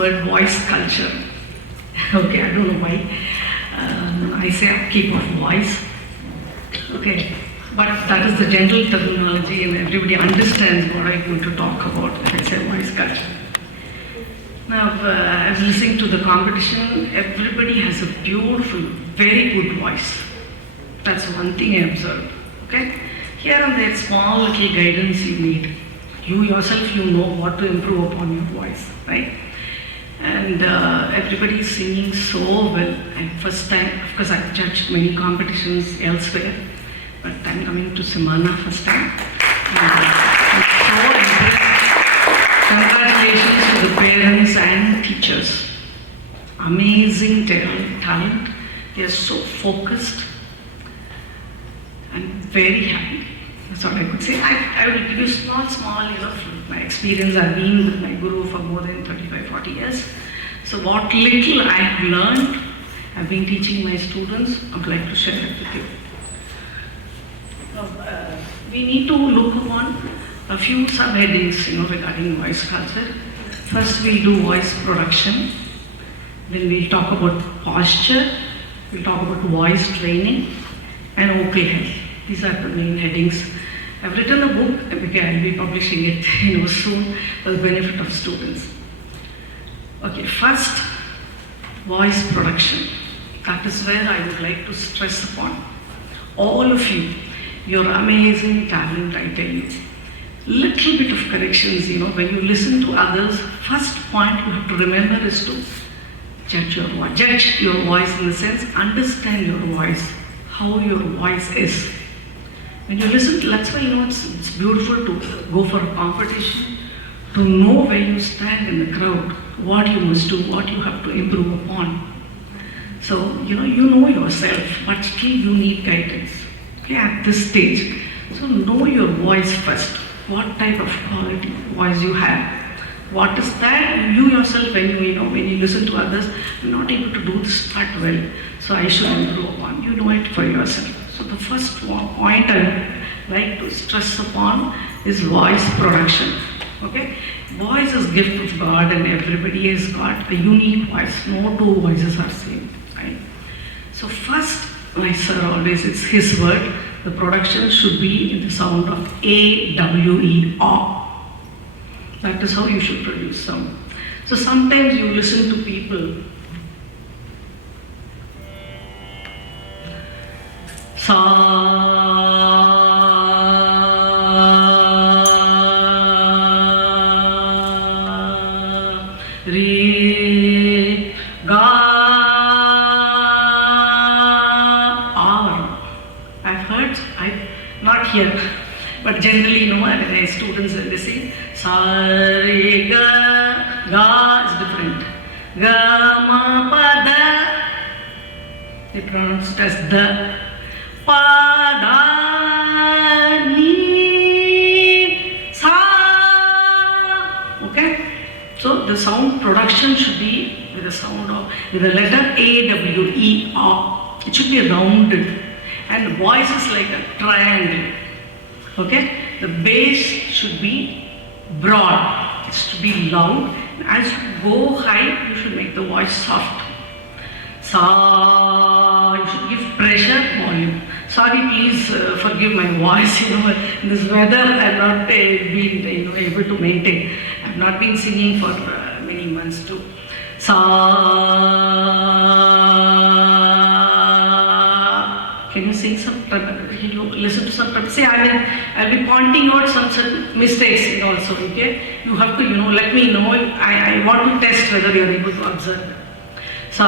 word voice culture. Okay, I don't know why. I say upkeep of voice. Okay, but that is the general terminology and everybody understands what I'm going to talk about when I say voice culture. Now, I was listening to the competition. Everybody has a beautiful, very good voice. That's one thing I observed. Okay, here and there, small little guidance you need. You yourself, you know what to improve upon your voice, right? And everybody is singing so well. And first time, of course, I've judged many competitions elsewhere, but I'm coming to CMANA first time. I'm so impressed. Congratulations to the parents and teachers. Amazing talent. They are so focused and very happy. That's all I could say. I will give you small, from my experience. I've been with my guru for more than 35, 40 years. So what little I've learned, I've been teaching my students, I would like to share it with you. We need to look upon a few subheadings, regarding voice culture. First, we'll do voice production. Then we'll talk about posture. We'll talk about voice training and vocal health. These are the main headings. I've written a book. I'll be publishing it, soon for the benefit of students. Okay, first, voice production. That is where I would like to stress upon. All of you, you're amazing talent, I tell you. Little bit of corrections, when you listen to others, first point you have to remember is to judge your voice. Judge your voice in the sense, understand your voice, how your voice is. When you listen, that's why, it's beautiful to go for a competition, to know where you stand in the crowd, what you must do, what you have to improve upon. So, you know yourself, but still you need guidance, okay, at this stage. So know your voice first. What type of quality voice you have. What is that? You yourself, when you listen to others, you're not able to do this part well. So I should improve upon. You know it for yourself. So the first point I would like to stress upon is voice production. Okay? Voice is gift of God and everybody has got a unique voice. No two voices are same. Right? So first, my sir always, it's his word, the production should be in the sound of A-W-E, awe. That is how you should produce sound. So sometimes you listen to people, sa, re, ga, not here, but generally, when students they sing, sa, re, ga, ga is different. Ga, ma, pa, da, they pronounce it as the. Pa, da, ni, sa. Okay? So the sound production should be with the letter A-W-E, A. It should be rounded. And the voice is like a triangle. Okay? The bass should be broad. It should be loud. As you go high, you should make the voice soft. Sa, you should give pressure, volume. Sorry, please forgive my voice. In this weather, I've not been able to maintain. I've not been singing for many months too. Can you sing some? Can you listen to some? See, I'll be pointing out some certain mistakes also. Okay, you have to let me know. I want to test whether you are able to observe. Sa,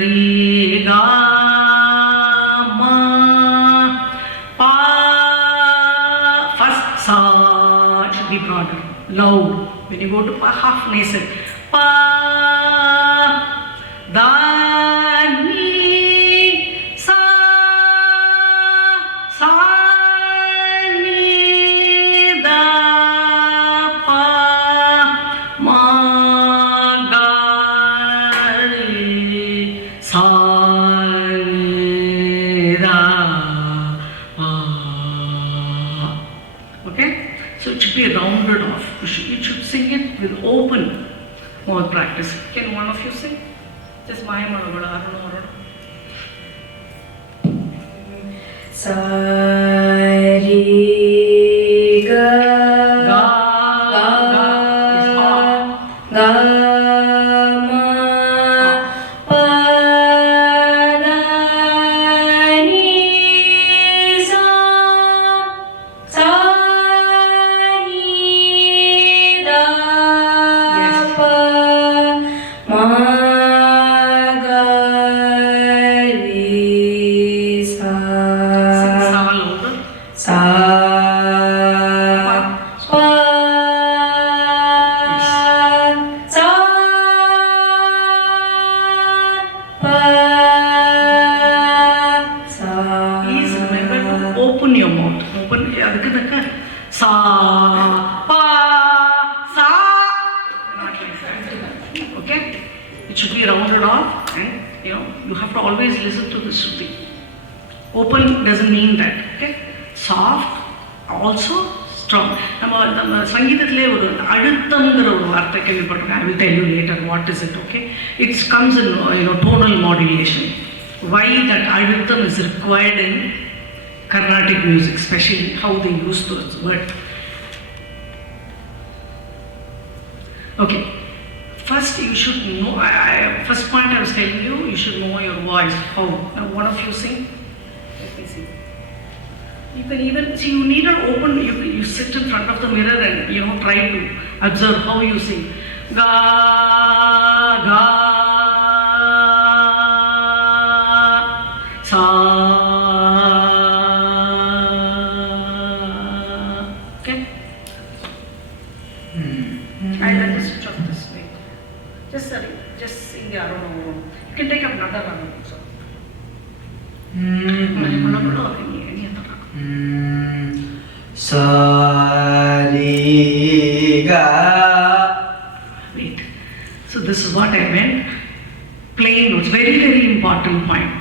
re, ga, ma, pa. First sa should be broader, loud. When you go to pa, half nasal. Pa, da, ni, sa, sa, ni, da, pa, ma, ga, re, sa, ni, da, pa. Okay? So it should be rounded off. You should sing it with open. more practice. Can one of you sing? Just Maya Malabala, I don't know. Sa ri ga Ga, ga is pa. ga ma pa da ni sa sa ni da Yes. pa ma ga ri sa Sing sa louder. sa pa sa pa sa. Please remember to open your mouth. Open. Adukku dakka sa pa sa. Not like that. Okay. It should be rounded off, and you have to always listen to the shruti. Open doesn't mean that. Okay. Soft, also strong. நம்ம சங்கீதத்திலே ஒரு அழுத்தம்ங்கிற ஒரு வார்த்தை கேள்விப்பட்டிருக்கேன். I will tell you later what is it. Okay. It comes in tonal modulation. Why that அழுத்தம் is required in Carnatic music, especially how they use those words. Okay. First, you should know. First point I was telling you, you should know your voice. How? Now, one of you sing. Let me see. You can even see. You need an open. You sit in front of the mirror and try to observe how you sing. Ga ga sa. Okay. I let us switch off this way. Just sing the Aruna. You can take up another Aruna also. Any other Aruna. Sa ri ga. Wait. So this is what I meant. Plain notes. Very, very important point.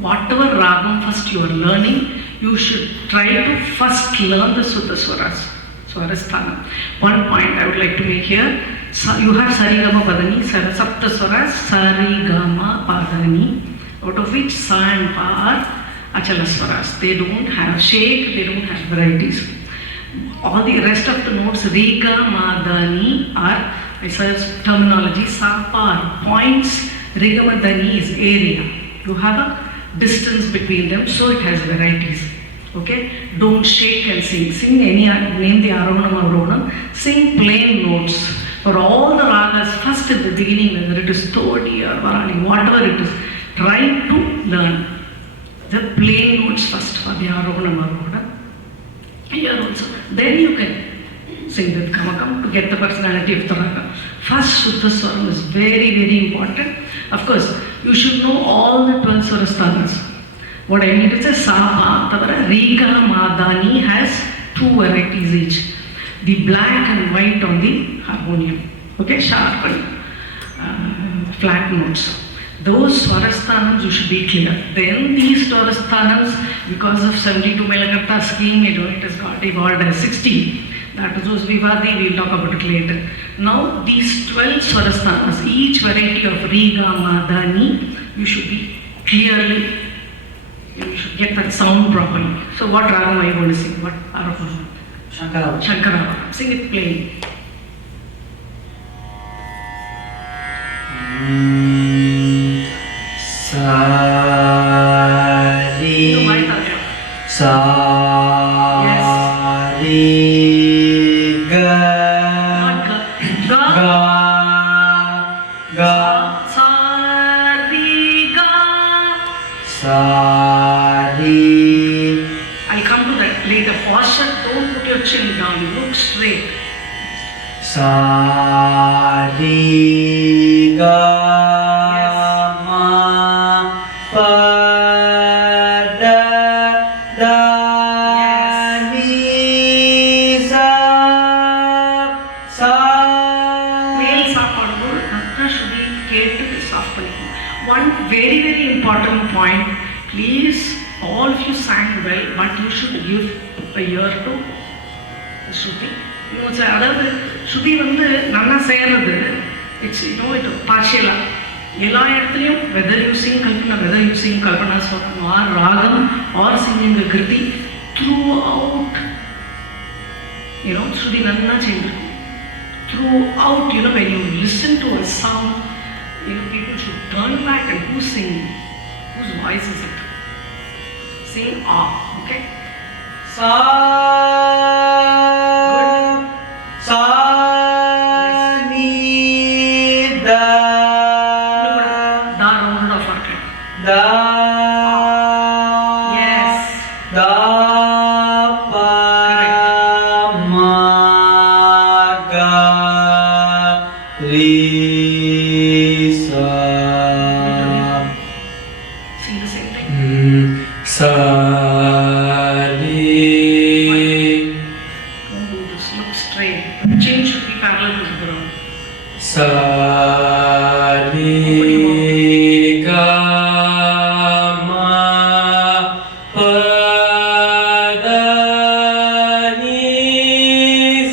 Whatever ragam first you are learning, you should try to first learn the Sudha Swaras. Swarasthanam. One point I would like to make here. You have Sarigama Padani, Sapta Swaras, Sarigama Padani, out of which Sa and Pa are Achala Swaras. They don't have shake, they don't have varieties. All the rest of the notes, Riga, Madani are, I search terminology, Sa, Pa are points, Riga, Madani is area. You have a distance between them, so it has varieties. Okay? Don't shake and sing. Sing any, name the Aronam Aronam. Sing plain notes. For all the ragas, first in the beginning, whether it is Todi or Varali, whatever it is, try to learn the plain notes first for the Aronam Aronam. Here also. Then you can sing with Kamakam to get the personality of the raga. First Shuddha Swaram is very, very important. Of course, you should know all the 12 Swarasthanas. What I mean to say, Sa, Pa, Tavara, Riga, Madani has 2 varieties each. The black and white on the harmonium. Okay, sharp and flat notes. Those Swarasthanams you should be clear. Then these Swarasthanams, because of 72 Melagatta scheme, it has got evolved as 16. That is Vivadi, we will talk about it later. Now these 12 Swarasthanas, each variety of Riga, Madani, you should be clearly, you should get that sound properly. So what ragam are you going to sing? What Arava? Shankara. Shankara. Sing it plain. Sa ri sa ri ga Ga. ga Sa ri ga. sa ri. I'll come to that later. Posture, don't put your chin down. Look straight. Sa ri ga ma pa da da ni sa sa. Male soft audible. Natra should be கேட்டு soft பண்ணிக்கணும். One very, very important point. Please, all of you sang well, but you should give a ear to the Shruti. அதாவது ஸ்ருதி வந்து நல்லா செய்கிறது it's, it partial. எல்லா இடத்துலையும் whether you sing Kalpana's song or Ragam or singing the Kriti, throughout, Shruti nanna change. Throughout, when you listen to a sound, people should turn back and who's singing? Whose voice is it? Sing ah, okay? Sa. Sa. Ni. Da. Da rounded off our clip. Da. Yes. Da. Pa. Ma. Ga. Ri. Sa. Sing the same thing. Sa. Don't do this. Look straight. The chin should be parallel to the ground. Sa. Ri. Ga. Ma. Pa. Da. Ni.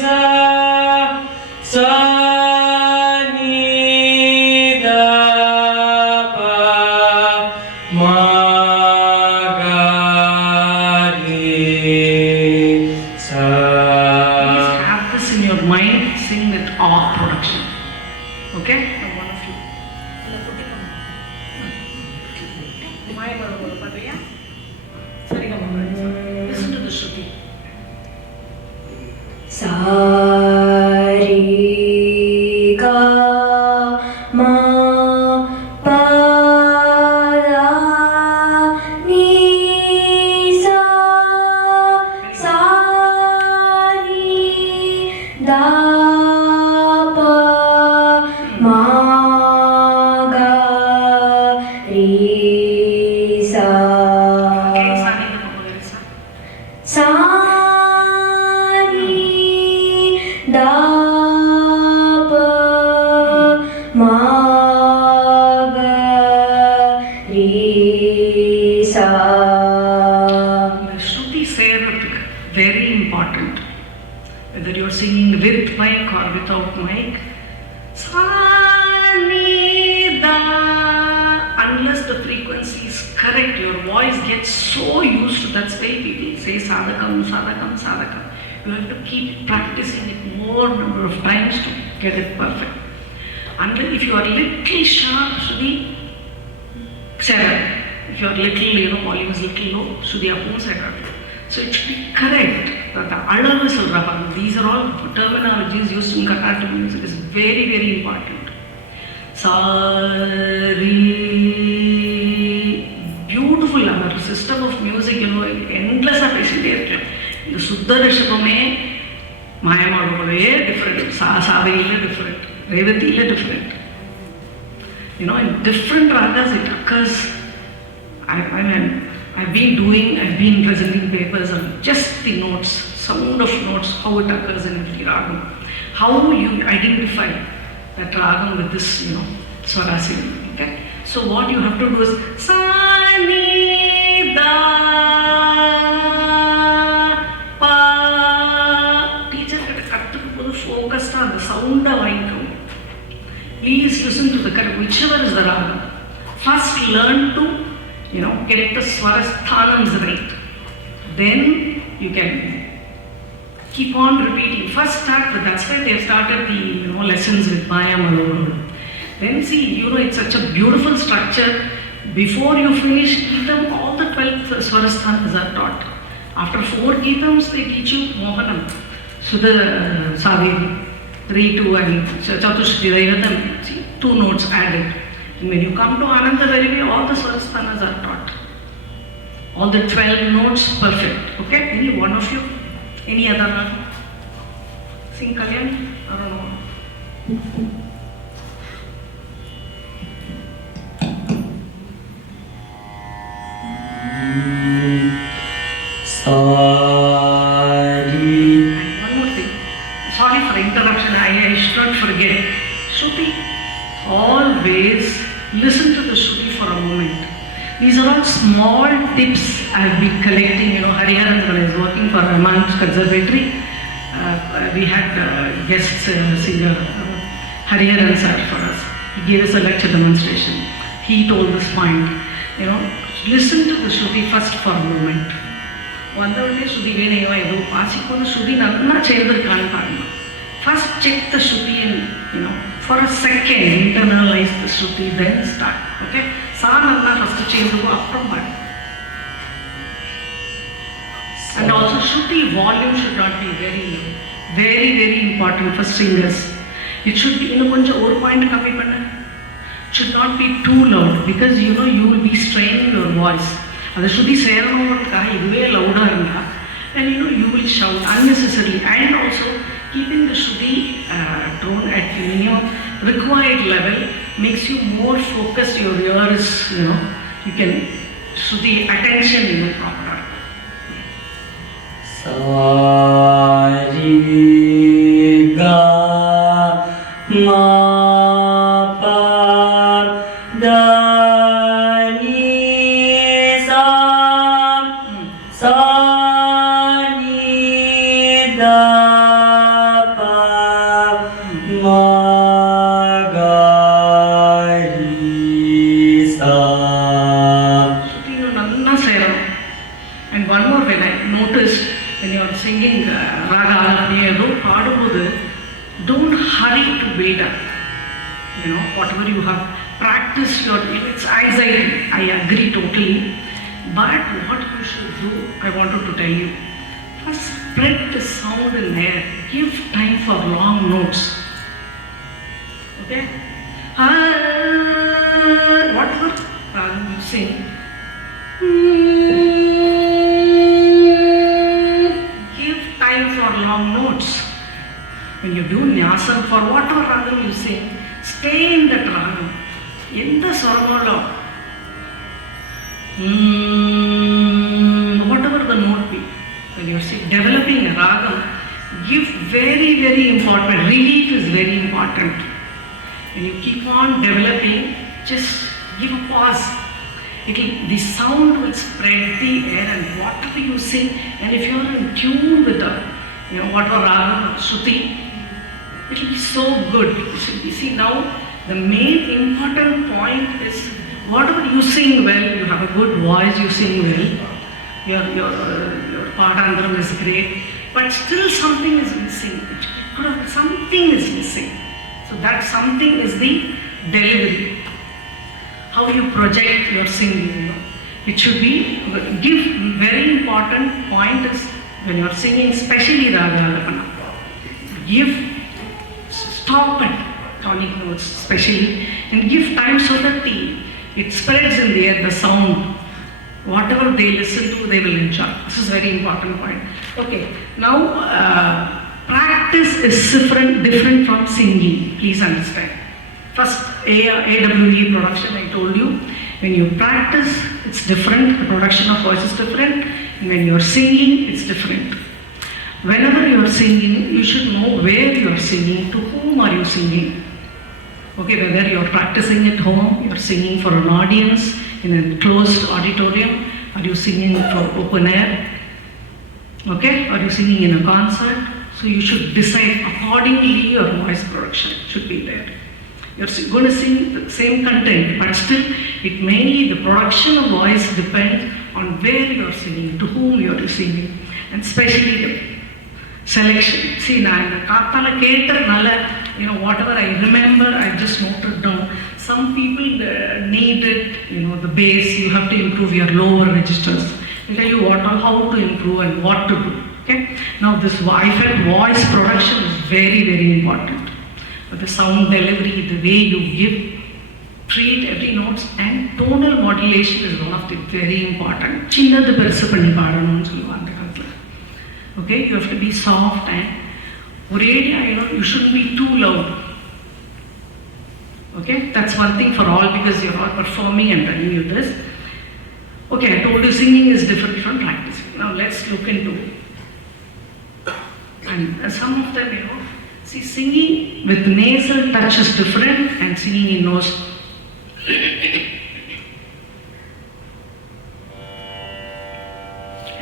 Sa. Sa. Ni. Da. Pa. Ma. Ga. Ri. Sa. Please have this in your mind. Sing with awe production. Okay? Now one of you. Listen to the Shruti. Sa ri ga ma pa da ni sa sa ri da pa ma ga ri sa Okay, Sani the Magarisa. sa ri da pa ma ga ri sa. The Shruti Seradhik, very important. Whether you're singing with mic or without mic. Sa ni da. Unless the frequency is correct, your voice gets so used to that. That's why people say sadhakam, sadhakam, sadhakam. You have to keep practicing it more number of times to get it perfect. Unless if you are little sharp, Shruti, 7. If your little, volume is little low, Shruti appum 7. So it should be correct. These are all terminologies used in Carnatic music. Is very, very important. Sa, ri, beautiful. Our system of music, endless of the Suddha Rishabhame, Mayamagore, different. Sa, Savile, different. Revati, different. In different ragas it occurs. I've been presenting papers on just the notes, sound of notes, how it occurs in every ragam. How you identify that ragam with this, swarasi. Okay? So what you have to do is sa ni da pa. Teacher got focused on the sound of income. Please listen to the correct, whichever is the ragam. First learn to get the swarasthanams right. Then you can keep on repeating. First start with, that's why they have started the lessons with Maya Maloru. Then see, it's such a beautiful structure. Before you finish Geetam, all the 12 swarasthanas are taught. After 4 Geetams, they teach you Mohanam, Sudha Saviri, 3, 2 and Chatushri Daivatam, 2 notes added. When you come to Ananda Varivi, all the swarasthanas are taught. All the 12 notes perfect. Okay? Any one of you? Any other one? Sing Kalyan? I don't know. Sari. One more thing. Sorry for interruption. I should not forget. Shruti, always listen to the Shruti for a moment. These are all small tips I've been collecting. Hariharan, when I was working for Raman's Conservatory, we had guest singer Hariharan sir for us. He gave us a lecture demonstration. He told this point, listen to the Shruti first for a moment. Vandavate Shruti Veneva edu Pasikona Shruti Nanna Chendirkanu Parama. First check the Shruti and for a second internalize the Shruti, then start. Okay? Sa Nanna first Chendirku appuram paadu. And also Shruti volume should not be very low. Very, very important for singers. It should be one point kammi panna. Should not be too loud because you will be straining your voice. Adu Shruti seranavukka iduve louder irundha, and you will shout unnecessarily. And also keeping the Shruti tone at required level makes you more focused. Your ear is you can Shruti attention proper. Sa ri ga ma pa da ni sa sa ni da pa ma ga ri sa. Nanna seram. And one more, when I noticed when you are singing raga padubodu, don't hurry to wait up. Whatever you have practiced, it's anxiety. I agree totally. But what you should do, I wanted to tell you. First, spread the sound in air. Give time for long notes. Okay? Whatever you sing. Give time for long notes. When you do nyasam, for whatever ragam you sing, stay in that ragam. In the swaramolo, whatever the note be, when you are developing a ragam, give very, very important. Relief is very important. When you keep on developing, just give a pause. The sound will spread the air, and whatever you sing, and if you are in tune with the, whatever ragam, Shruti, it will be so good. You see, now the main important point is whatever you sing well, you have a good voice, you sing well, your Padandram is great, but still something is missing. Something is missing. So that something is the delivery. How you project your singing. It should be, give very important point is when you are singing, especially raga alapana, stop at tonic notes especially, and give time so that it spreads in the air, the sound. Whatever they listen to, they will enjoy. This is very important point. Okay, now practice is different from singing. Please understand. First, AWE production, I told you, when you practice, it's different. The production of voice is different. And when you're singing, it's different. Whenever you're singing, you should know where you're singing, to whom are you singing. Okay, whether you're practicing at home, you're singing for an audience in a closed auditorium, are you singing for open air, okay, are you singing in a concert? So you should decide accordingly. Your voice production should be there. You're going to sing the same content, but still, the production of voice depends on where you're singing, to whom you're singing, and especially the selection. See, whatever I remember, I just noted down. Some people need it, the bass, you have to improve your lower registers. I'll tell you how to improve and what to do. Okay? Now, this I-felt voice production is very, very important. But the sound delivery, the way you treat every note, and tonal modulation is one of the very important. Chinnadu perusu panni paadanu solluvaanga. Okay, you have to be soft and you shouldn't be too loud. Okay, that's one thing for all, because you're all performing and telling you this. Okay, I told you singing is different from practicing. Now let's look into, and some of them, see, singing with nasal touch is different, and singing in nose.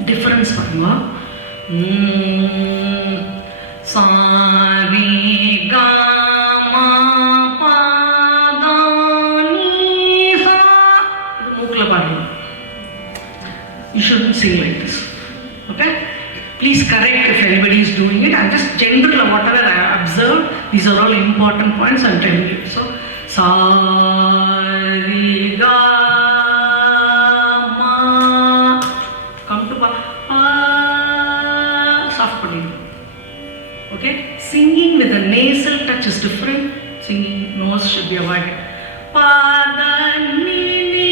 Difference for more. Sa re ga ma sing like this. Okay? Please correct if anybody is doing it. I'm just general, whatever I observed. These are all important points I'm telling you. So, sa, re, ga, ma. Come to pa, soft putting. Okay? Singing with a nasal touch is different. Singing nose should be avoided. Pa, da, ni, ni.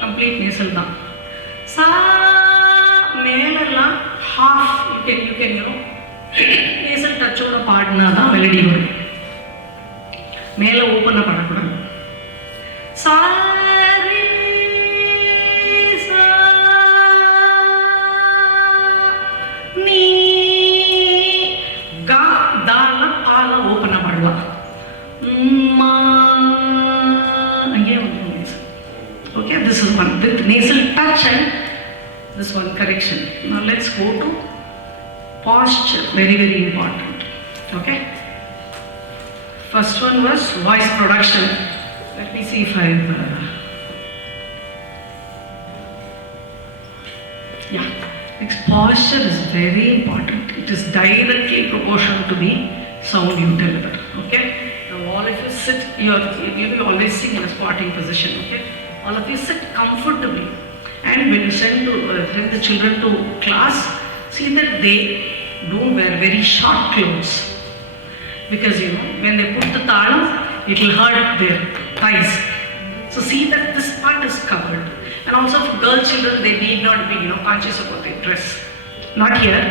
Complete nasal down. Sa, half you can nasal touch oda paadna da melody varum mela open padakudam sa re sa ni ga da la pa la open padala ma again okay, this is one with nasal touch and this one correction. Now let's go to posture, very very important. Okay, first one was voice production. Let me see if I've yeah, next, posture is very important. It is directly proportional to the sound you deliver. Okay, now all of you sit, you always sing in a squatting position. Okay, all of you sit comfortably. And when you send the children to class, see that they don't wear very short clothes. Because when they put the talam, it will hurt their thighs. So see that this part is covered. And also for girl children, they need not be conscious about their dress. Not here.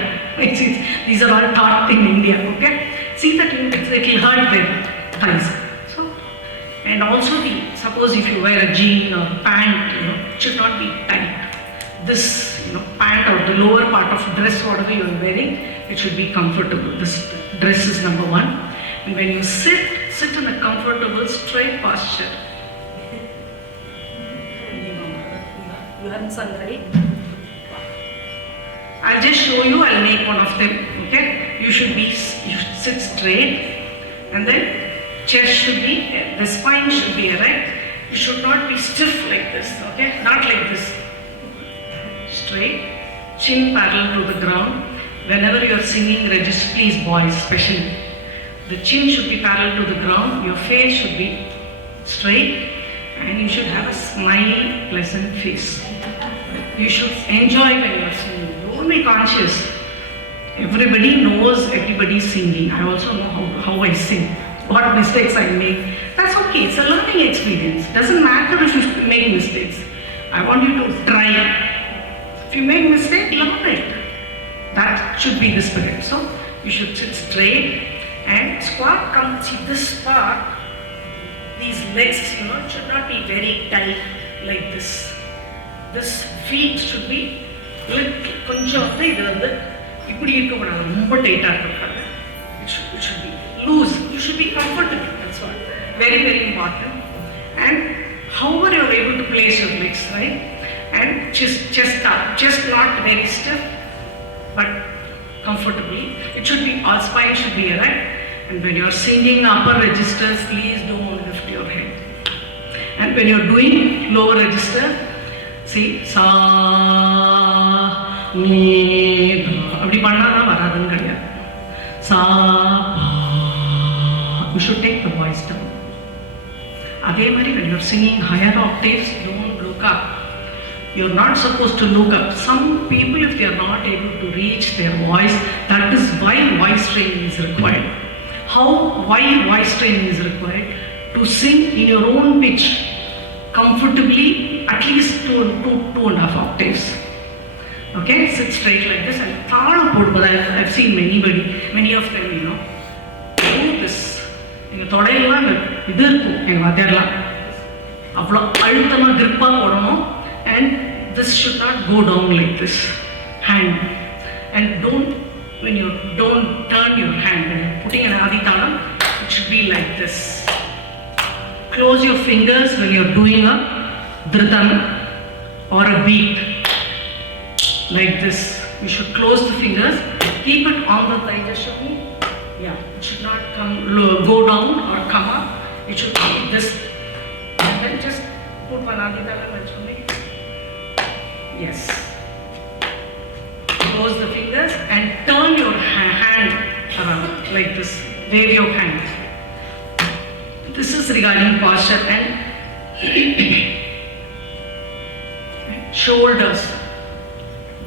These are all taught in India. Okay? See that it will hurt their thighs. And also, suppose if you wear a jean or pant, it should not be tight. This, pant or the lower part of dress, whatever you are wearing, it should be comfortable. This dress is number one. And when you sit in a comfortable, straight posture. You haven't sung, right? I'll just show you. I'll make one of them. Okay? You should sit straight, and then chest should be, the spine should be erect. You should not be stiff like this, okay? Not like this. Straight, chin parallel to the ground. Whenever you are singing register, please boys especially, the chin should be parallel to the ground, your face should be straight, and you should have a smiley, pleasant face. You should enjoy when you are singing. Don't be conscious. Everybody knows everybody's singing. I also know how I sing. What mistakes I make. That's okay, it's a learning experience. Doesn't matter if you make mistakes. I want you to try. If you make mistake, learn it. That should be the spirit. So you should sit straight and squat. Come see this part. These legs, should not be very tight like this. This feet should be கொஞ்சம் இது வந்து இப்படி இருக்க கூடாது, ரொம்ப டைட்டா இருக்க. It should be loose. You should be comfortable. That's all. Very very important. And however you are able to place your legs, right? And chest up, chest not very stiff, but comfortably. It should be, all spine should be erect. And when you are singing upper registers, please don't lift your head. And when you are doing lower register, see sa ni da. அப்படி பண்ணாதா வராதுன்னு கிடையாது. Sa. You should take the voice down. Again, when you are singing higher octaves, don't look up. You are not supposed to look up. Some people, if they are not able to reach their voice, that is why voice training is required. Why voice training is required? To sing in your own pitch, comfortably, at least two and a half octaves. Okay, sit straight like this and I've seen many of them, do this. எங்கள் தொடையெல்லாம் இது இருக்கும், எங்கள் வாத்தியாரெலாம் அவ்வளோ அழுத்தமாக கிரிப்பாக போடணும். And this should not go down like this hand. And don't turn your hand. When you're putting an aditalam, it should be like this. Close your fingers when you're doing a dhritam or a beat. Like this. You should close the fingers. Keep it on the thigh. Just show me. Yeah, it should not go down or come up. It should be this. And then just put one aditalam and show me. Yes. Close the fingers and turn your hand around like this. Wave your hand. This is regarding posture and shoulders.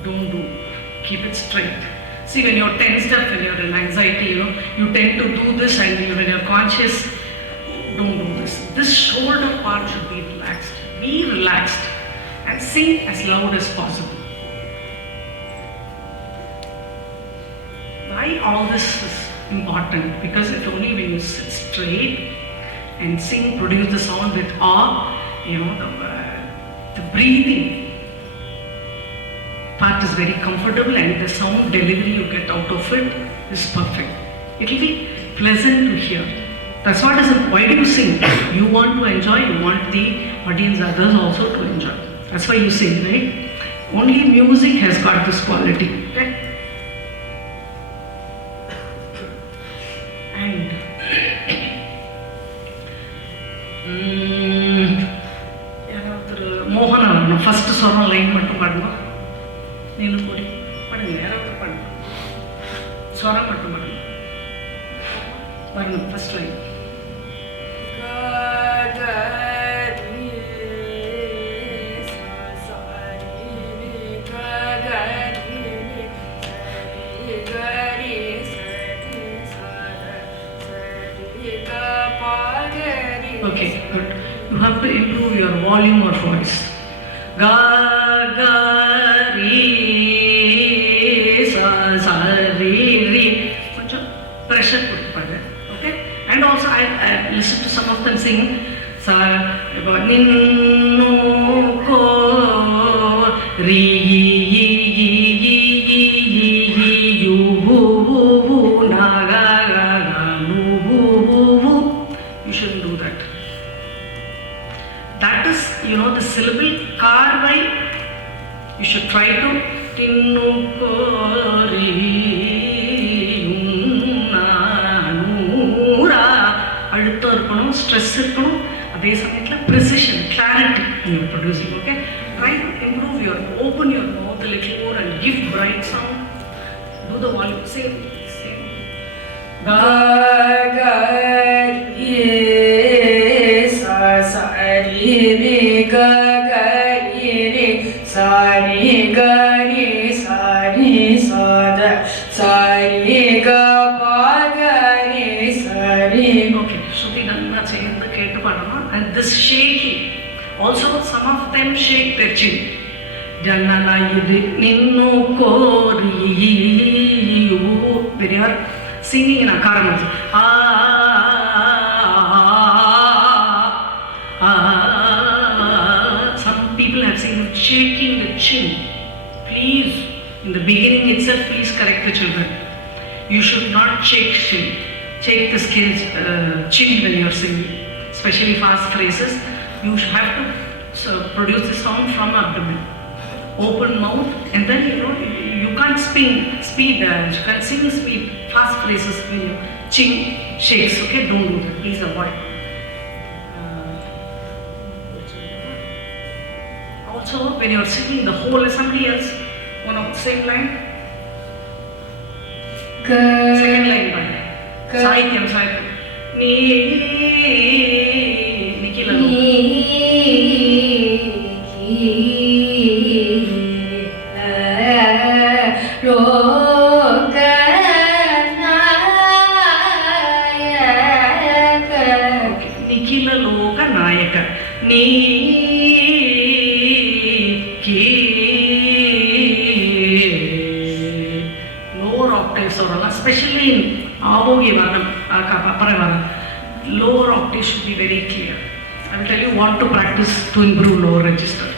Don't do. Keep it straight. See, when you're tensed up, when you're in anxiety, you tend to do this, and when you're conscious, don't do this. This shoulder part should be relaxed. Be relaxed and sing as loud as possible. Why all this is important? Because it's only when you sit straight and sing, produce the sound with awe, the breathing part is very comfortable, and the sound delivery you get out of it is perfect. It will be pleasant to hear. That's what is it. Why do you sing? You want to enjoy, you want the audience, others also to enjoy. That's why you sing, right? Only music has got this quality. Okay? And Mohana, first song line mattum padunga. Neenu podi padunga, yaravadhu padunga. Swara mattum padunga. Varna, first line. Okay, good. You have to improve your volume of voice. Ga, ga, re, sa, re, re. Pressure put pada. Okay? And also I listen to some of them sing sa, ninnu ko, re, you, na, ga, nu. You shouldn't do that. That is, the syllable karvai. You should try to tinnu kori nura adutha irukkanum, stress irukkanum, adhe samayatla precision, clarity in your producing. Okay, try to improve open your mouth a little more and give bright sound. Do the volume, same. Ga, ga, ye, sa, re, re, ga, ga, re, sa, re, ga, re, sa, re, sa, da, sa, re, ga, pa, ga, re, sa, re. Okay, Shruti Ganna cheyanda kettu padama. And this shaking, also some of them shake their chin. Jannana yidi ninnu kori. When you are singing in a karma, some people have seen shaking the chin. Please, in the beginning itself, please correct the children. You should not shake chin. Shake the chin when you are singing, especially fast phrases. You should have to produce the sound from abdomen. Open mouth, and then you can't speed, you can't sing speed, fast phrases when your chin shakes. Okay, don't do that. Please avoid. Also, when you are singing the whole assembly else, one of the same line. Second line, Sahityam. Nikila. Lower octaves, especially in Avogi Varnam, lower octaves should be very clear. I will tell you what to practice to improve lower register.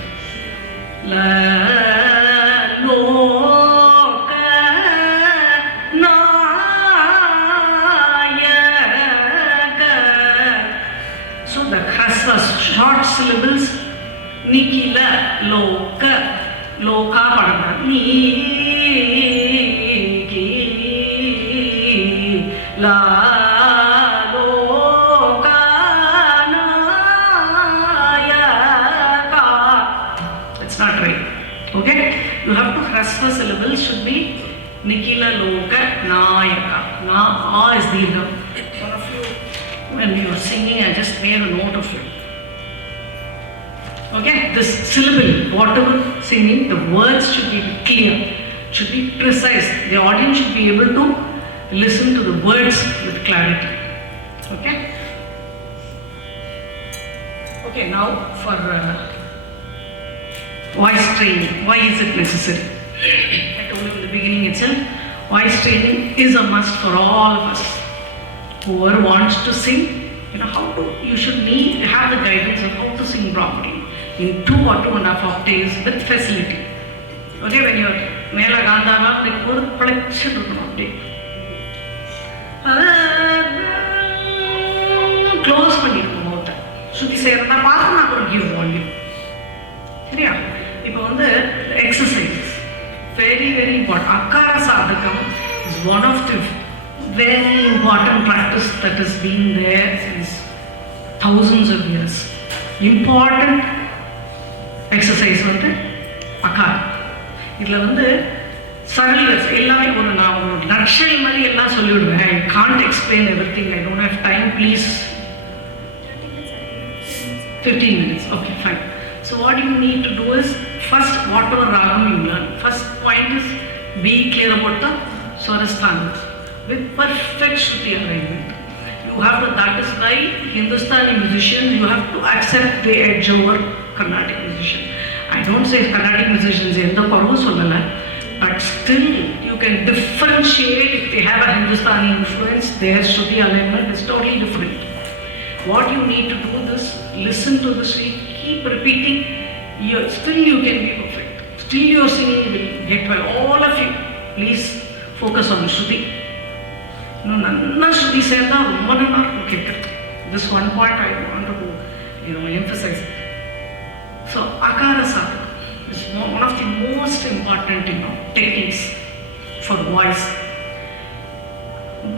So the khasvas, short syllables, nikila, loka padana, la, loka, nayaka. That's not right. Okay? Hrasva syllables should be Nikila Loka Nayaka. Na A is Dirgham. One of you, when you are singing, I just made a note of it. Okay, this syllable, whatever singing, the words should be clear, should be precise. The audience should be able to listen to the words with clarity. Okay? Okay, now for voice training. Why is it necessary? I told you in the beginning itself, voice training is a must for all of us. Whoever wants to sing, you should have the guidance of how to sing properly in 2 or 2.5 octaves with facility. Okay, when you're Mela Gandhara, they put production close பண்ணிருக்கும் மௌத்தை சுத்தி சேர்ந்தா பார்த்து நான் ஒரு give volume சரியா இப்போ வந்து exercises very very important akara sadhakam is one of the very important practice that is been there since thousands of years. Important exercise வந்து அக்கார் இதில் வந்து சரளிவர்ஸ் எல்லாமே நான் ஒரு நட்ஷல் மாதிரி எல்லாம் சொல்லிவிடுவேன். I can't explain everything. I don't have time. Please 15 minutes. Okay, fine. So what you need to do is, first whatever ragam you learn, first point is be clear about the swarasthanas with perfect shruti alignment. You have to, that is why Hindustani musicians, you have to accept the edge over Carnatic musicians. I don't say Carnatic musicians endha parvu sollala, but still you can differentiate if they have a Hindustani influence. Their shruti alignment is totally different. What you need to do is listen to the Sri, keep repeating. Still you can be perfect. Still your singing will get well. All of you, please focus on Shruti. Nanna Shruti Senda Romana. Okay, this one point I want to emphasize. So Akara Sadhana is one of the most important techniques for voice.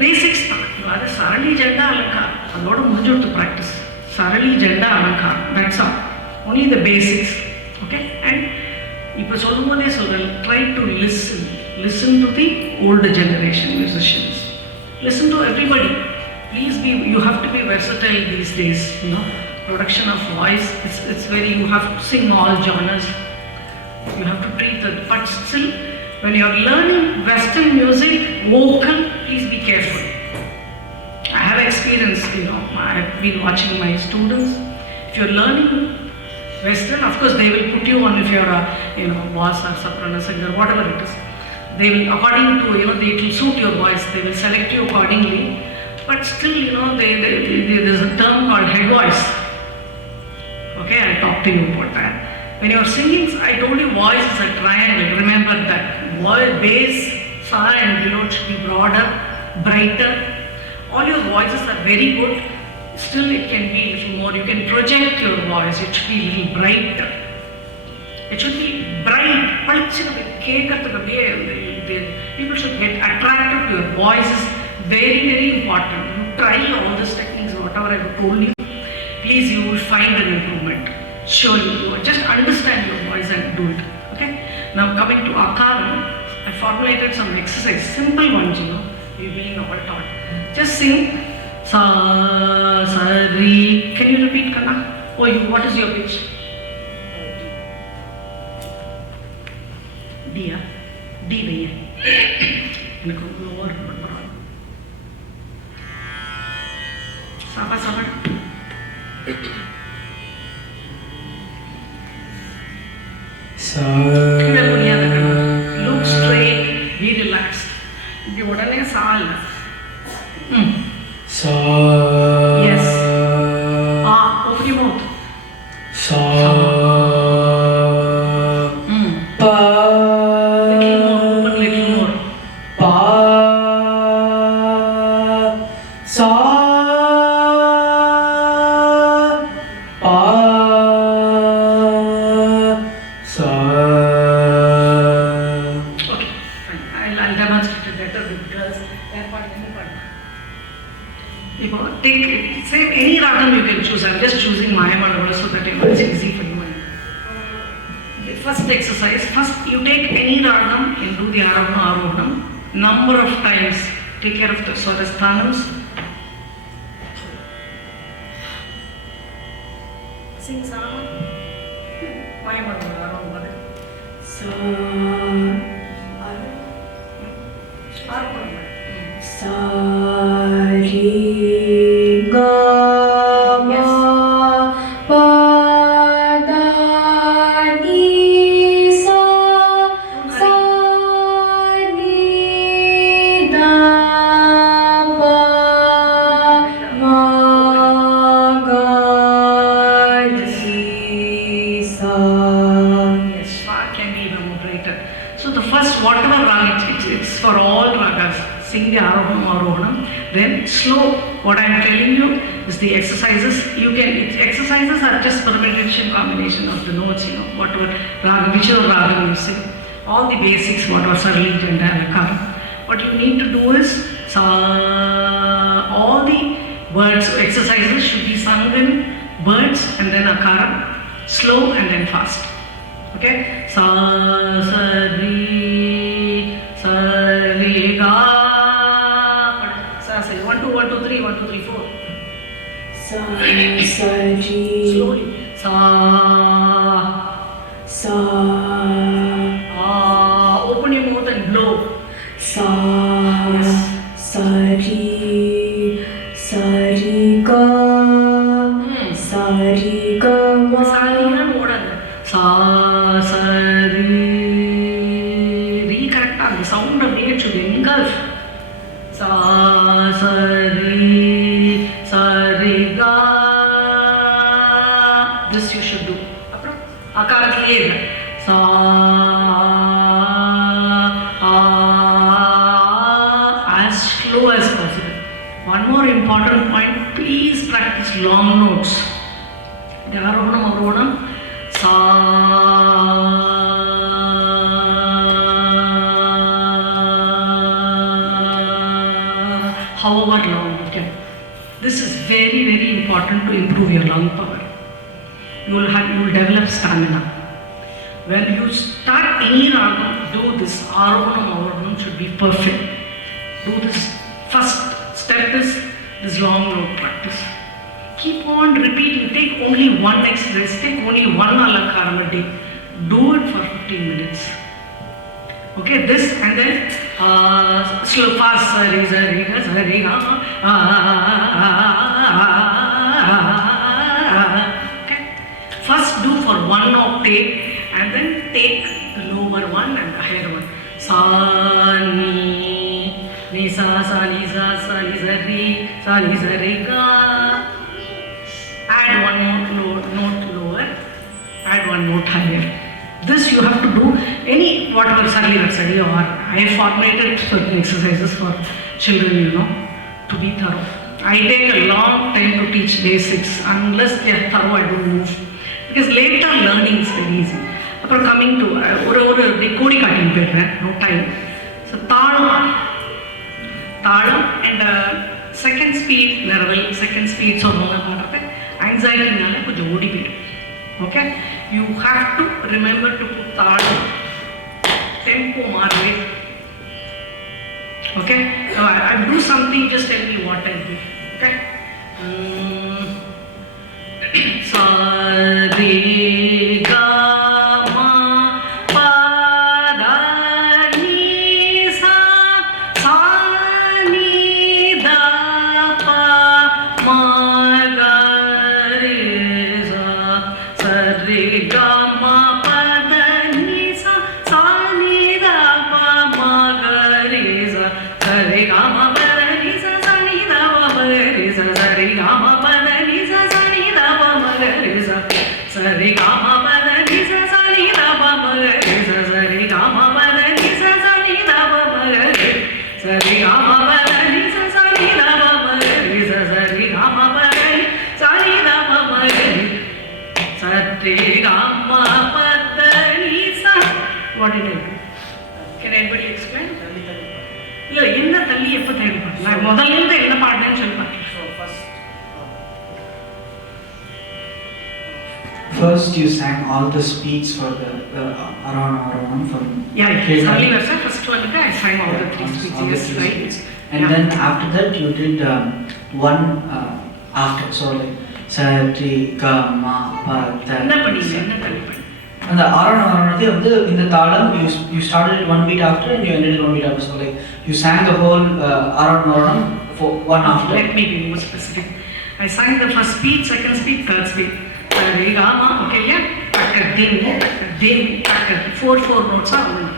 Basics, that is Sarali Janda Alankar. A lot of mujur to practice. Sarali Janda Alankar. That's all. Only the basics. Okay? And if try to listen. Listen to the older generation musicians. Listen to everybody. Please you have to be versatile these days. Production of voice. It's very, you have to sing all genres. You have to treat that. But still, when you are learning Western music, vocal, please be careful. I have experience, I have been watching my students. If you are learning Western, of course they will put you on, if you are a bass or soprano singer, whatever it is. They will, according to, it will suit your voice, they will select you accordingly. But still, there is a term called head voice. Okay, I'll talk to you about that. When you are singing, I told you voice is a triangle. Remember that. Bass, sa and below should be broader, brighter. All your voices are very good. Still it can be a little more. You can project your voice. It should be a little brighter. It should be bright. People should get attracted to your voice. Is very, very important. You try all these techniques, whatever I have told you. Please, you will find an improvement. Surely, you just understand your voice and do it. Okay? Now coming to Akara, I formulated some exercise, simple ones, you've been all taught. Just sing sa, sa, re. Can you repeat, Kanna? What is your pitch? D, D, भैया. इनको lower बढ़ाओ. साबा साबा. Look straight, be relaxed. You would have saal. Yes. Open your mouth. Pa. Little more. Pa. Sa. Pa. Sa. Okay, fine. I'll demonstrate it better because that part is important. Take any ragam you can choose. I'm just choosing Mayamala so that it's easy for you. First exercise. First you take any ragam do the Arohana Arohanam number of times. Take care of the Swarasthanams. Sing Sama. Sa ri ga ma pa da ni sa sa ni da pa ma ga ri sa. Yes, Swa can be elaborated. So the first, whatever rag, it's for all ragas. Sing the Arohanam Arohanam. Then slow. What I am telling you is the exercises. Exercises are just permutation combination of the notes. Whatever raga, whichever raga you sing. All the basics, whatever Sarli, Janda, Akara. What you need to do is all the words, exercises should be sung in words and then Akara, slow and then fast. Okay? Sa, sa, ri, ga. Sa, say 1, 2, 1, 2, 3, 1, 2, 3, 4. Sa sa ri Slowly. Sa, sa open your mouth and blow. sa Yes. sa ri ga sa ri ga ma Sa, ri, ga, modanga. Sa, sa, ri, correct. The sound of it should engulf. Sa, sa, ri, ga. This you should do. Akara clear. Sa, as slow as possible. One more important point, please practice long notes. The Arohanam Arohanam. Sa, however long you can. This is very, very important to improve your lung power. You will develop stamina. When you start any raga, do this. Arohanam Arohanam should be perfect. Do this. First step is this long note practice. Keep on repeating. Take only one exercise. Take only one alakaram a day. Do it for 15 minutes. Okay, this and then slow, fast. Sari, sari, sari, okay. First do for one octave and then take the lower one and the higher one. Sa, ni, sa, sa, ni, sa, ni, sa, ni, sa, ga. Add one note lower, add one note higher. This you have to do any whatever Sarli Raksari or I have formulated certain exercises for children, to be thorough. I take a long time to teach basics. Unless they are thorough, I don't move. Because later learning is very easy. After coming to recording cutting no time. So Talam and second speed level, second speed so anxiety okay? You have to remember to put Talam, tempo marve. Okay? Now I'll do something, just tell me what I do. Okay? Sa, re, ga, ma, pa, da, ni, sa, ni, da, pa, ma, ga, re, sa, re, ga, ma, pa, da, ni, sa, ni, da, pa, ma, ga, re, sa, re, ga, ma, pa, da, ni, sa, ni, da, pa, ma, ga, re, sa, re, ga, ma, pa, da, ni, sa, ni, da, pa, ma, ga, re, sa, re, ga, ma, pa, da, ni, sa, ni, da, pa, ma, ga, re, sa, re, ga, ma, pa, da, ni, sa, ni, da, pa, ma, ga, re, sa, re, ga, ma, pa, da, ni, sa, ni, da, pa, ma, ga, re, sa, re, ga, ma, pa, da, ni, sa, ni, da, pa, ma, ga, re, sa, re, ga, ma, pa, da, ni, sa. What did I do? Can anybody explain? இல்லை என்ன தள்ளி எப்போ தேவைப்படும் நான் முதல்ல இருந்து என்ன பாடினேன்னு சொல்லி பார்த்தேன். First, you sang all the speeds for the Arohanam from. Yeah, Sarli Versa. First Falaka, I sang all the three speeds, all the yes, three right? speeds. And Yeah. then after that you did one after, so like sa re ga ma pa da. என்ன பண்ணீங்க என்ன தள்ளி பண்ணீங்க அந்த ஆரணத்தை வந்து இந்த தாளம் you started it one beat after and you ended it one beat after, so like you sang the whole ஆரணம் for one after. Let me be more specific. I sang the first beat, second beat, third beat. Re ga ma, okay, yeah? Takka dim, takka, four notes are on.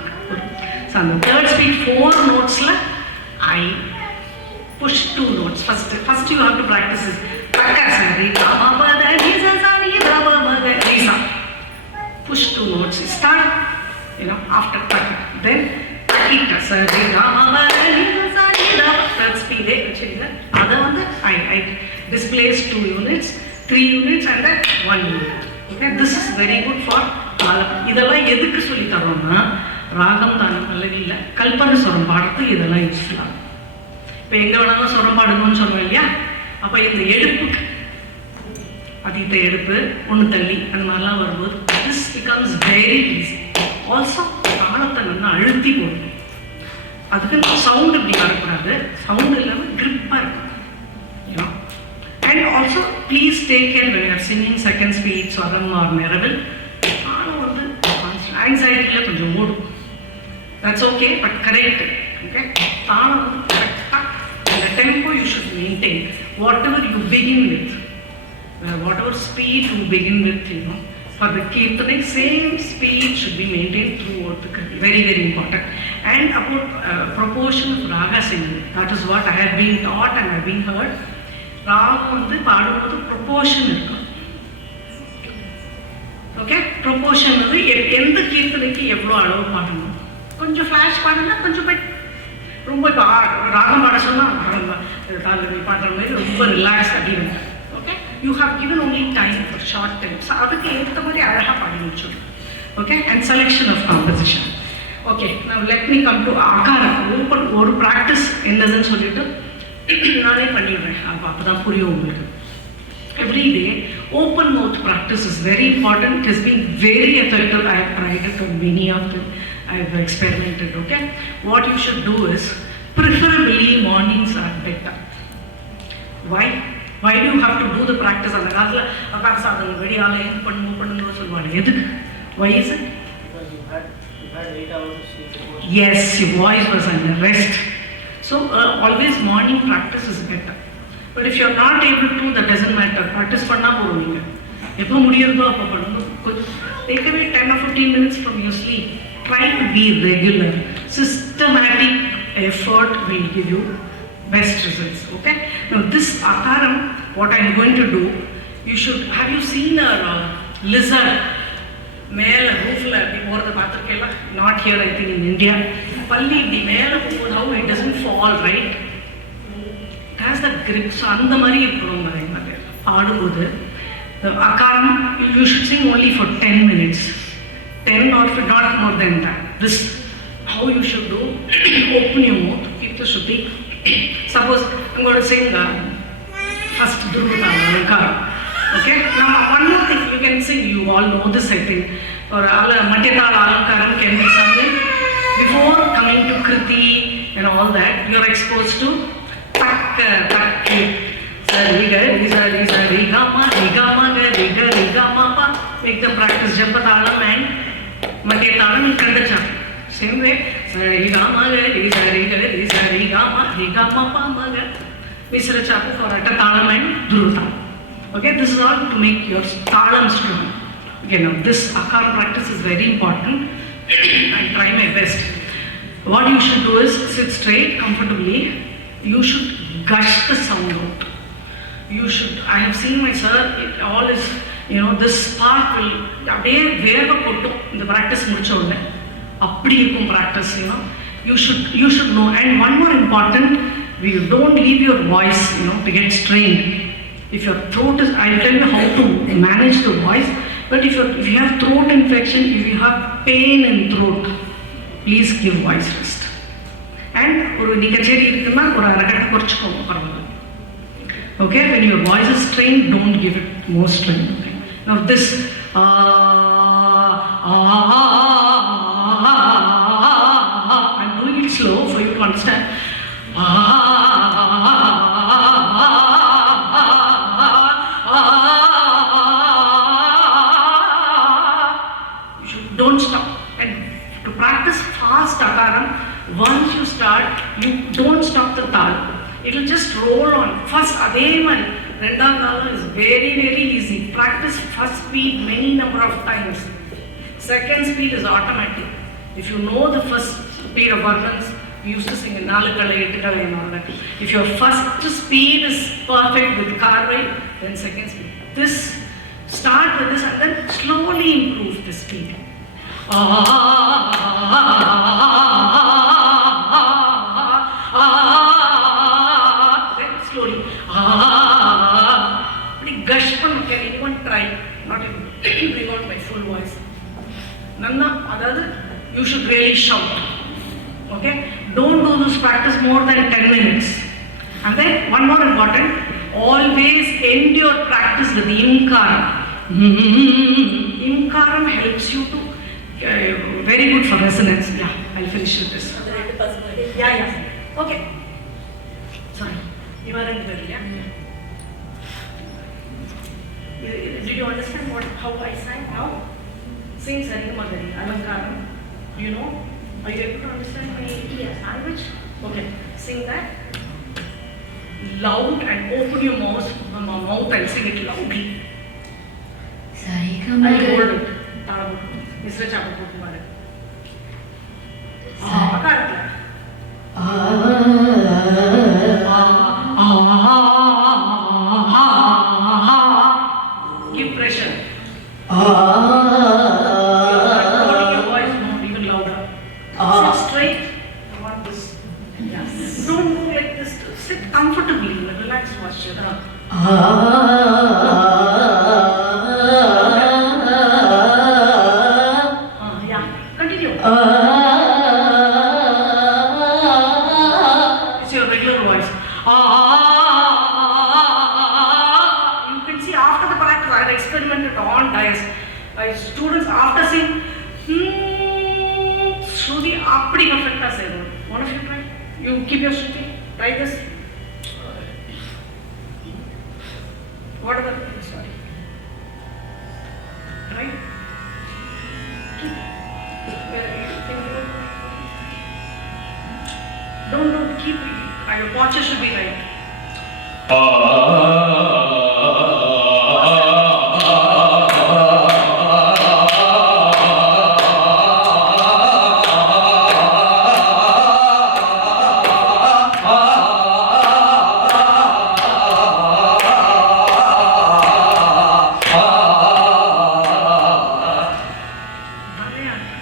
So on the third beat, 4 notes la, I push 2 notes. First you have to practice this. Takka sa re ga ma pa da ni sa ni da ma ma da ni sa. Push 2 notes. Start, after takka. Then takka sa re ga ma pa da ni sa ni da. Third speed actually. Other one that I displays 2 units, 3 units and then 1 unit. Okay, this is very good for இதெல்லாம் எதுக்கு சொல்லி தரோம்னா ராகம் தானம் அல்லது இல்லை கல்பனை சுரம் பாடுறதுக்கு இதெல்லாம் யூஸ்ஃபுல் ஆகும். இப்போ எங்கே வேணாலும் சுரம் பாடணும்னு சொன்னோம் இல்லையா, அப்போ இந்த எடுப்புக்கு அதிக எடுப்பு ஒன்று தள்ளி அந்த மாதிரிலாம் வரும்போது this becomes very easy. Also தாளத்தை நல்லா அழுத்தி போடணும். அதுக்கு சவுண்டு இப்படி வரக்கூடாது, சவுண்டு இல்லாமல் கிரிப்பாக இருக்கும். And also please take care when you are singing second speed, swaram or neraval. தாளம் வந்து ஆங்ஸைட்டியில் கொஞ்சம் மூடும். That's okay, but correct it. Okay? தாளம் வந்து கரெக்டாக the tempo you should maintain. Whatever you begin with, whatever speed you begin with, for the kirtane, same speed should be maintained throughout the kirtan. Very, very important. And about proportion of raga singing, that is what I have been taught and I have been heard. ராகம் வந்து பாடும்போது proportion இருக்கும். Okay, proportion வந்து எந்த கீர்த்தனைக்கு எவ்வளோ அளவு பாடணும். கொஞ்சம் ஃப்ளாஷ் பாடுனா கொஞ்சம் ரொம்ப இப்போ ராகம் பாட சொன்னால் பாடுற மாதிரி ரொம்ப ரிலாக்ஸ் அப்படின்னு. Okay, you have given only time for short time. So அதுக்கு ஏற்ற மாதிரி அழகாக பாடி முடிச்சிடும். Okay, and selection of composition. Okay, நான் லெட் மீ கம் டு ஆகாரம். ஒரு ப்ராக்டிஸ் என்னதுன்னு சொல்லிட்டு நானே பண்ணிடுறேன். அப்போ தான் புரியும் உங்களுக்கு. Every day, open mouth practice is very important. It has been very effective. I have tried it on many of them. I have experimented. Okay, what you should do is preferably mornings are better. Why? Why do you have to do the practice? அந்த காலத்தில் அக்கார சாதனம் வெடியால பண்ணுன்னு சொல்லுவாங்க. எதுக்கு? Why is it? Because you had 8 hours of sleep before. Yes, your voice was under rest. So always morning practice is better. But if you are not able to, that doesn't matter. Practice பண்ணா போதும். நீங்க எப்போ முடியறதோ அப்போ பண்ணுங்க. Take away 10 or 15 minutes from your sleep. Try to be regular. Systematic effort will give you best results. Okay. Now this akaram, what I am going to do, you should. Have you seen a lizard? மேலே ரூஃபில் அப்படி போகிறத பார்த்துருக்கேன். Not here, I think in India. பள்ளி இப்படி மேலே போகும்போது how it doesn't fall, right? It has the grip. So அந்த மாதிரி இருக்கணும் நிறைய மாதிரி பாடும்போது. அக்காரம் you should sing only for 10 minutes, 10 or not more than that. This how you should do. Open your mouth, keep the shruti. Suppose I'm going to sing first Dhruva Alakaram. Okay, now one more thing you can sing, you all know this I think, or Matyatal Alakaram can be sung before coming to Kriti and all that. You are exposed to Takka, Takki, Sariga, Rigama, Rigama, Riga, Rigama, make them practice Japatalam and Matyatalam in Kandacham. Same way, Sarigama, Rigama, Rigama, Misra Chapu for Atatalam and Dhruta. Okay, this is all to make your talam strong. Okay, now this akar practice is very important. I try my best. What you should do is sit straight, comfortably. You should gush the sound out. You should. I have seen my sir. It all is, this part will. அப்படியே வேக போட்டும் இந்த practice முடிச்ச உடனே அப்படி இருக்கும் practice. You should know. And one more important, you don't leave your voice, to get strained. If your throat is, I'll tell you how to manage the voice. But if you have throat infection, if you have pain in throat, please give voice rest. And okay, when your voice is strained, don't give it more strain. Now this I'm doing understand. Don't stop. And to practice fast akaram, once you start, you don't stop the tal. It will just roll on. First, adheman, rendam kalam is very, very easy. Practice first speed many number of times. Second speed is automatic. If you know the first speed of Varnans, you used to sing in Nalakala, Etikala and all that. If your first speed is perfect with Karvai, then second speed. This, start with this and then slowly improve the speed. Then slowly. Gush, can anyone try? Not even bring out my full voice. Nanna, other, you should really shout. Okay? Don't do this practice more than 10 minutes. And then one more important, always end your practice with imkaram. Imkaram helps you to very good for resonance. Yeah, I'll finish with this. Yeah. Okay. Sorry. You are in the yeah? Did you understand how I sang now? Sing Sarigamadari, Alankaram. Do you know? Are you able to understand my language? Okay. Sing that loud and open your mouth and sing it loudly. I hold it. Mr. Chapapukumare. Give pressure. Controlling your voice, no, even louder. Sit straight. I want this. Yes. Don't go like this. Sit comfortably in a relaxed posture. Yeah. Continue. It's your regular voice. You can see after the practice, I had experimented on dice. Students after saying, Shruti, apdi perfecta say. One of you try. You keep your Shruti. Try this. What are the, sorry. Right? Don't keep, your posture should be right.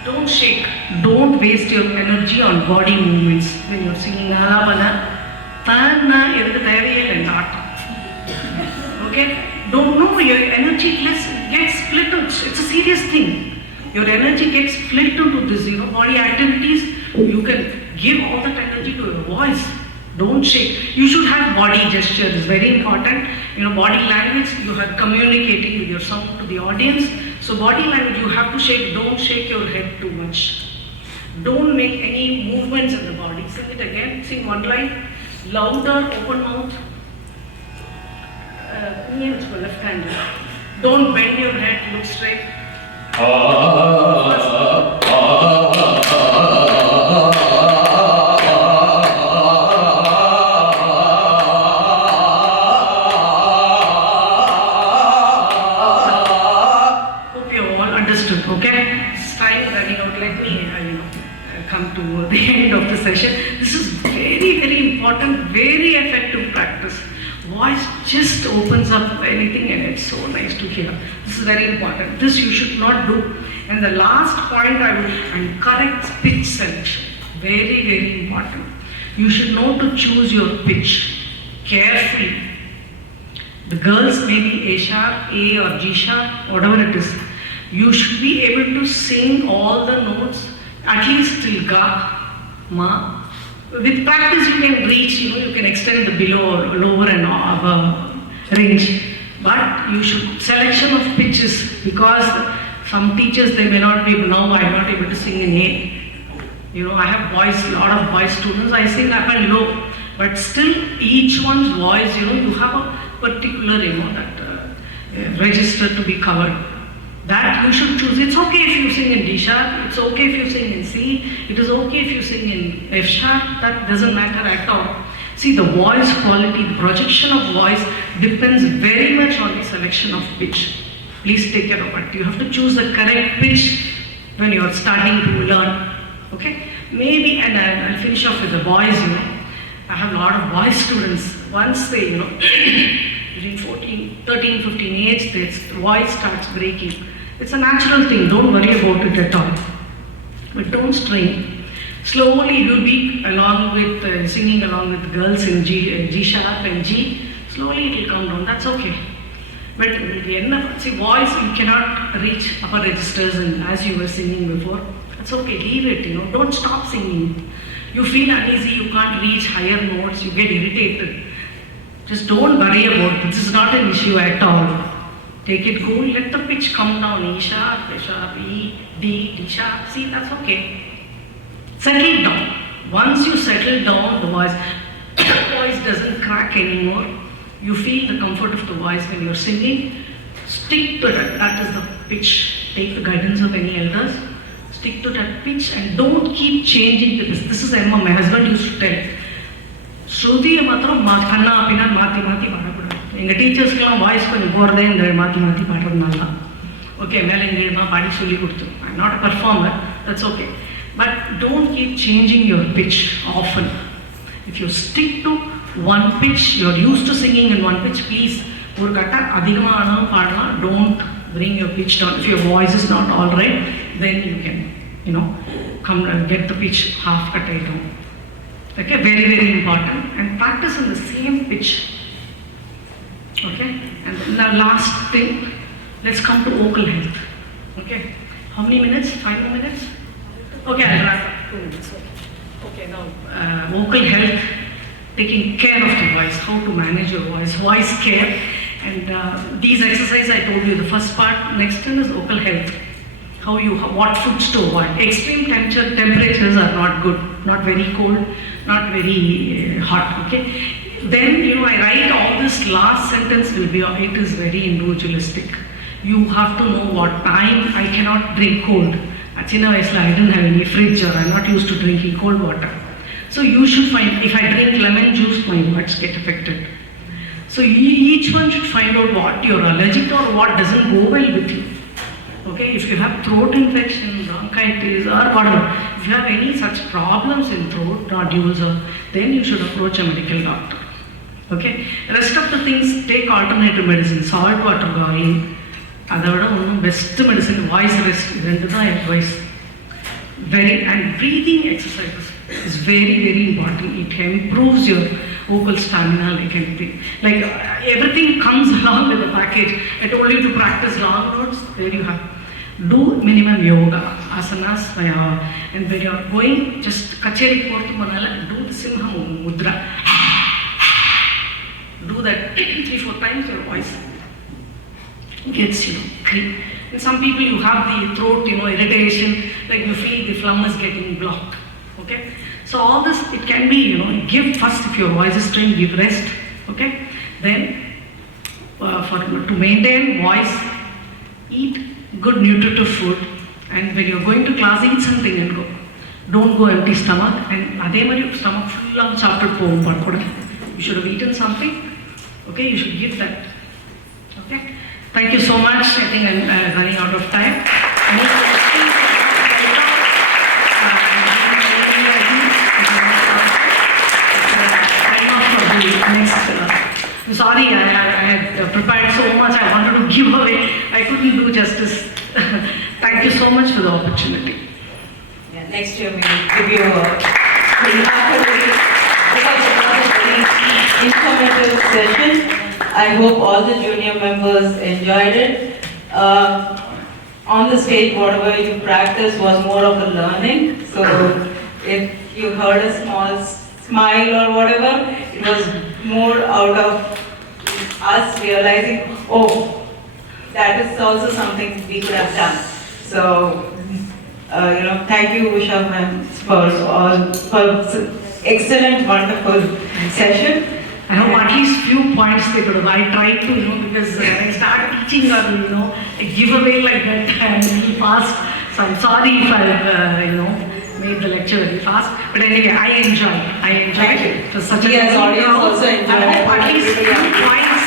Don't shake. Don't waste your energy on body movements when you're singing Alabana. Okay? Don't know your energy gets split. It's a serious thing. Your energy gets split into this, body activities. You can give all that energy to your voice. Don't shake. You should have body gesture. It's very important. Body language, you are communicating with your sound to the audience. So body language, you have to shake. Don't shake your head too much. Don't make any movements in the body. Sing it again. Sing one line. Louder, open mouth. Left hand. Don't bend your head. Look straight. Okay, it's time running out. Let me come to the end of the session. This is very, very important, very effective practice. Voice just opens up anything and it's so nice to hear. This is very important. This you should not do. And the last point and correct pitch selection. Very, very important. You should know to choose your pitch carefully. The girls may be A sharp, A or G sharp, whatever it is. You should be able to sing all the notes, at least till Ga, Ma. With practice you can reach, you can extend the below or lower and above range. But you should, selection of pitches, because some teachers, they may not be, now I'm not able to sing in A. You know, I have boys, a lot of boys students, I sing up and low, but still each one's voice, you know, you have a particular, you know, that register to be covered. That you should choose. It's okay if you sing in D sharp, it's okay if you sing in C, it is okay if you sing in F sharp, that doesn't matter at all. See, the voice quality, the projection of voice depends very much on the selection of pitch. Please take care of it. You have to choose the correct pitch when you are starting to learn. Okay? Maybe, and I'll finish off with the boys, you know. I have a lot of boys students. Once they, you know, between 13, 15 age, their voice starts breaking. It's a natural thing, don't worry about it at all. But don't strain. Slowly you'll be along with, singing along with girls in G sharp and G. Slowly it will come down, that's okay. But see, voice, you cannot reach upper registers and as you were singing before. That's okay, leave it, you know, don't stop singing. You feel uneasy, you can't reach higher notes, you get irritated. Just don't worry about it, this is not an issue at all. Take it cool, let the pitch come down, E sharp, F sharp, E, D, D sharp, see, that's okay. Settle down. Once you settle down, the voice doesn't crack anymore. You feel the comfort of the voice when you're singing. Stick to that, that is the pitch. Take the guidance of any elders. Stick to that pitch and don't keep changing the pitch. This is Emma, my husband used to tell. Shruti matram kanna apina mati paadapadu. Enga teachers kella voice konjam poradhe indra mati paadradnalla. Okay, mele ngeeduma paadi solli koduthu. I'm not a performer, that's okay. But don't keep changing your pitch often. If you stick to one pitch, you're used to singing in one pitch, please, don't bring your pitch down. If your voice is not all right, then you can, you know, come and get the pitch half cut down. Okay, very, very important. And practice in the same pitch. Okay, and the last thing, let's come to vocal health. Okay, how many minutes? 5 more minutes? Okay, I'll wrap up. 2 minutes. Okay, now vocal health, taking care of the voice, how to manage your voice care. And these exercises I told you, the first part. Next one is vocal health. What foods to avoid. Extreme temperatures are not good. Not very cold, not very hot. Okay. Then, you know, I write all this last sentence will be, it is very individualistic. You have to know what time. I cannot drink cold. I didn't have any fridge or I'm not used to drinking cold water. So you should find, if I drink lemon juice, my words get affected. So each one should find out what you're allergic to or what doesn't go well with you. Okay, if you have throat infection, bronchitis or whatever, if you have any such problems in throat, nodules, then you should approach a medical doctor. Okay, the rest of the things, take alternative medicine, salt water gargling. That's best medicine, voice rest, advice. And breathing exercises is very, very important. It improves your vocal stamina, like everything comes along with the package. I told you to practice long notes, there you have. Do minimum yoga, asanas, and when you are going, just kacheri portu do the simha mudra. Do that 3-4 times, your voice gets, you know, clean. And some people, you have the throat, you know, irritation, like you feel the phlegm is getting blocked. Okay? So all this, it can be, you know, give first if your voice is strained, give rest. Okay? Then, to maintain voice, eat good nutritive food. And when you're going to class, eat something and go. Don't go empty stomach. And adhe mari stomach full of chapter. You should have eaten something. Okay? You should give that. Okay? Thank you so much. I think I'm running out of time. I'm sorry, I had prepared so much. I wanted to give away. I couldn't do justice. Thank you so much for the opportunity. Yeah, next year we will give you a very informative session. I hope all the junior members enjoyed it. On the stage, whatever you practiced was more of a learning. So if you heard a small smile or whatever, it was more out of us realizing, oh, that is also something we could have done. So Thank you, Usha ma'am, for excellent, wonderful session. I hope at least few points they could have. I tried to, because when I started teaching or, a giveaway like that, I'm a little fast. So I'm sorry if I've, made the lecture very fast. But anyway, I enjoyed. Thank you. It was such We as audience also enjoyed I it. hope at least few points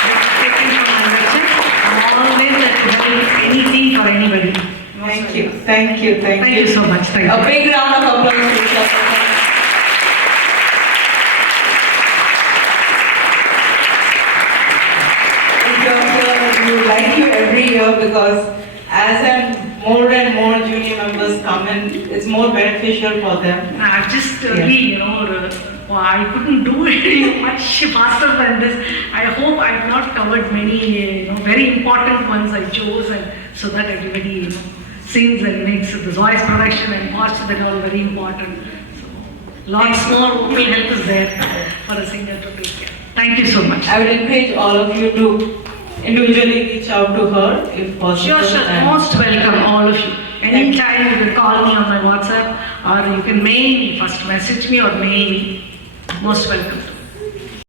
they have taken from my lecture. I'm always at help anything for anybody. Thank you. Thank you. Thank you so much. Thank A you. big round of applause to Usha Prasad. We would like you every year because more and more junior members come in, it's more beneficial for them. I've just really, I couldn't do it much faster than this. I hope I've not covered many, very important ones I chose, and so that everybody, sings and makes the voice production and posture, that all very important. So, lots more vocal help is there for a singer to take care. Thank you so much. I would encourage all of you to individually reach out to her if possible. Sure. Most welcome, all of you. Anytime you can call me on my WhatsApp, or you can mail me, first message me or mail me. Most welcome.